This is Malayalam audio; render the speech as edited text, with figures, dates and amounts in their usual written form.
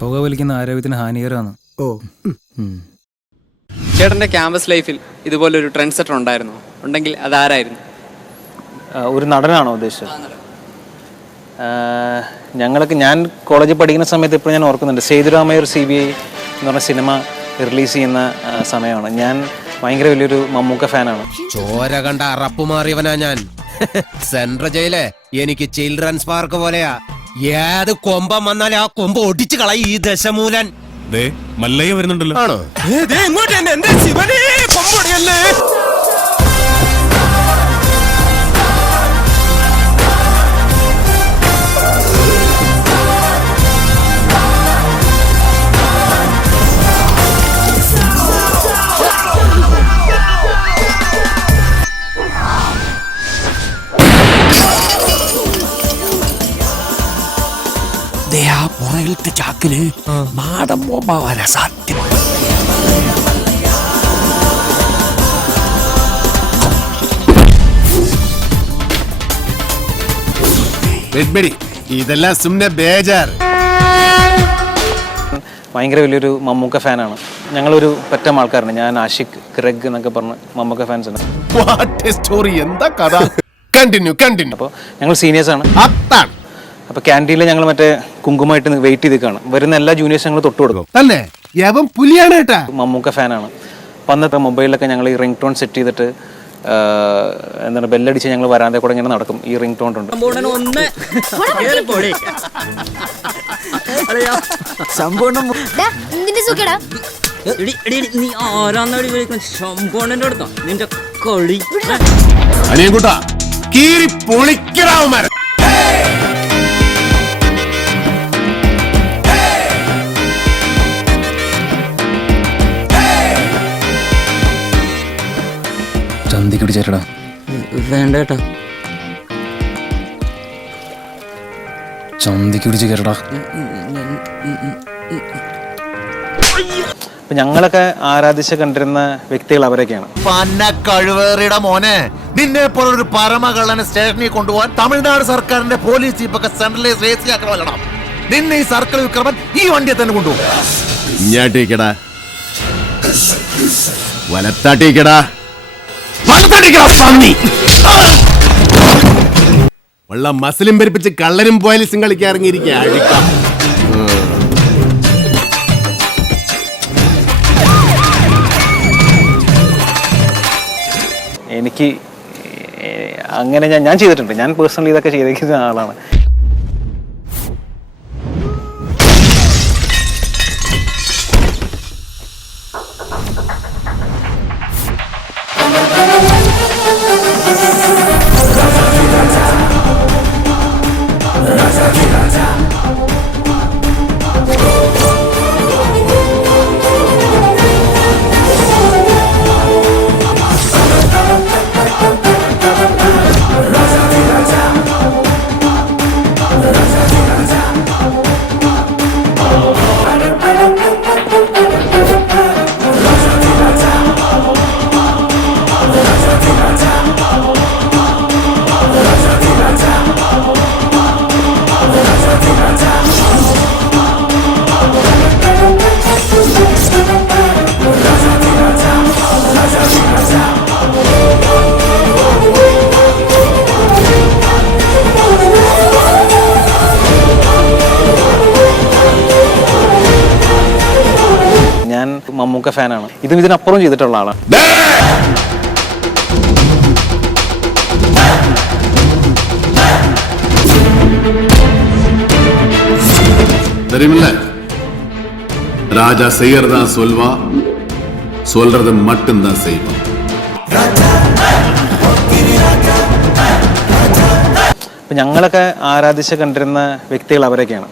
പുക വലിക്കുന്ന ആരോഗ്യത്തിന് ഹാനികരമാണ്. ഓ, ചേട്ടൻ്റെ ക്യാമ്പസ് ലൈഫിൽ ഇതുപോലൊരു ട്രെൻഡ് സെറ്റർ ഉണ്ടായിരുന്നോ? ഉണ്ടെങ്കിൽ അതാരായിരുന്നു? ഒരു നടനാണോ ഉദ്ദേശിച്ചത്? ഞാൻ കോളേജിൽ പഠിക്കുന്ന സമയത്ത് ഇപ്പോൾ ഞാൻ ഓർക്കുന്നുണ്ട്, സേതുരാമയ്യർ CBI എന്ന് പറഞ്ഞ സിനിമ റിലീസ് ചെയ്യുന്ന സമയമാണ്. ഞാൻ ഭയങ്കര വലിയൊരു മമ്മൂക്ക ഫാനാണ്. ചോര കണ്ട അറപ്പ് മാറിയവനാ ഞാൻ. സെൻട്രൽ ജയില് എനിക്ക് ചിൽഡ്രൻസ് പാർക്ക് പോലെയാ. ഏത് കൊമ്പം വന്നാലും ആ കൊമ്പ് ഒടിച്ചു കളയും ഈ ദശമൂലൻ. മല്ലയ്യ വരുന്നുണ്ടല്ലോ. ആണോ? പുറകിലത്തെ ചാക്കില് മാടം ബോംബ വരാൻ സാധ്യത. ഇതെല്ലാം സുമ്നെ ബേജാർ. ഭയങ്കര വലിയൊരു മമ്മൂക്ക ഫാനാണ്. ഞങ്ങളൊരു പറ്റം ആൾക്കാരാണ്. ഞാൻ ആഷിഖ്, ക്രെഗ് എന്നൊക്കെ പറഞ്ഞ് മമ്മൂക്ക ഫാൻസ് ആണ്. എന്താ കഥ? കണ്ടിന്യൂ. അപ്പോൾ ഞങ്ങൾ സീനിയേഴ്സാണ്. അതാണ്. അപ്പോൾ ക്യാൻറ്റീനിൽ ഞങ്ങൾ മറ്റേ കുങ്കുമായിട്ട് വെയിറ്റ് ചെയ്ത് കാണും. വരുന്ന എല്ലാ ജൂനിയേഴ്സ് ഞങ്ങൾ തൊട്ട് കൊടുക്കും. തന്നെ യവൻ പുലിയാണ് കേട്ടാ. മമ്മൂക്ക ഫാനാണ്. അപ്പം അന്നത്തെ മൊബൈലിലൊക്കെ ഞങ്ങൾ ഈ റിംഗ് ടോൺ സെറ്റ് ചെയ്തിട്ട് എന്താണ് ബെല്ലടിച്ച് ഞങ്ങൾ വരാതെ കൂടെ ഇങ്ങനെ നടക്കും. ഈ റിംഗ് ടോൺ ഉണ്ട്. അനിയൻകുട്ടാ കീറി പൊളിക്കടാവന്മാരെ. ചന്തിക്കുടി ചേരടാ. വേണ്ട കേട്ടോ. ചന്തിക്കുടിച്ച് കയറടാ. അപ്പം ഞങ്ങളൊക്കെ ആരാധിച്ച് കണ്ടിരുന്ന വ്യക്തികൾ അവരൊക്കെയാണ്. കഴിവേറിയുടെ മോനെ, നിന്നെ പോലൊരു പരമകള്ളനെ സ്റ്റേഷനിൽ കൊണ്ടുപോകാൻ തമിഴ്നാട് സർക്കാരിന്റെ പോലീസ് ചീഫൊക്കെ സെൻട്രലൈസ് രജിസ്റ്റർ. നിന്നെ ഈ സർക്കിൾ വിക്രമൻ ഈ വണ്ടിയെ തന്നെ കൊണ്ടുപോകും. ഇഞ്ഞാട്ടിക്കടാ, വലത്താട്ടിക്കടാ, ഉള്ള മസിലും പെരുപ്പിച്ച് കള്ളരും പോയാലും കളിക്കാൻ ഇറങ്ങിയിരിക്കുക. അഴിക്കാം. എനിക്ക് അങ്ങനെ ഞാൻ ചെയ്തിട്ടുണ്ട്. ഞാൻ പേഴ്സണലി ഇതൊക്കെ ചെയ്തിരിക്കുന്ന ആളാണ്. ഞാൻ മമ്മൂക്ക ഫാനാണ്. ഇതിനപ്പുറം ചെയ്തിട്ടുള്ള ആളാണ്. ராஜா செய்யறதா சொல்வா, சொல்றது மட்டும்தான் செய்வா. ഞങ്ങളൊക്കെ ആരാധിച്ച് കണ്ടിരുന്ന വ്യക്തികൾ അവരൊക്കെയാണ്.